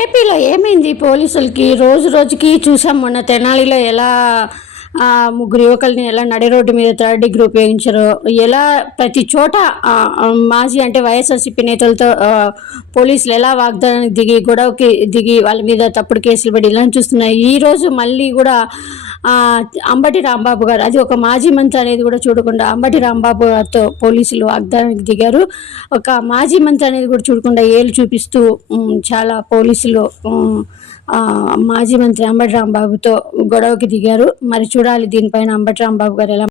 ఏపీలో ఏమైంది పోలీసులకి? రోజు రోజుకి చూసాం. మొన్న తెనాలిలో ఎలా ముగ్గురు యువకుల్ని ఎలా నడి రోడ్డు మీద థర్డ్ డిగ్రీ ఉపయోగించారు, ఎలా ప్రతి చోట మాజీ అంటే వైఎస్ఆర్సీపీ నేతలతో పోలీసులు ఎలా వాగ్దానానికి దిగి గొడవకి దిగి వాళ్ళ మీద తప్పుడు కేసులు పడి ఇలా చూస్తున్నాయి. ఈరోజు మళ్ళీ కూడా అంబటి రాంబాబు గారు, అది ఒక మాజీ మంత్రి అనేది కూడా చూడకుండా అంబటి రాంబాబు గారితో పోలీసులు వాగ్దానానికి దిగారు. ఒక మాజీ మంత్రి అనేది కూడా చూడకుండా ఏళ్ళు చూపిస్తూ చాలా పోలీసులు మాజీ మంత్రి అంబటి రాంబాబుతో గొడవకి దిగారు. మరి చూడాలి దీనిపైన అంబటి రాంబాబు గారు ఎలా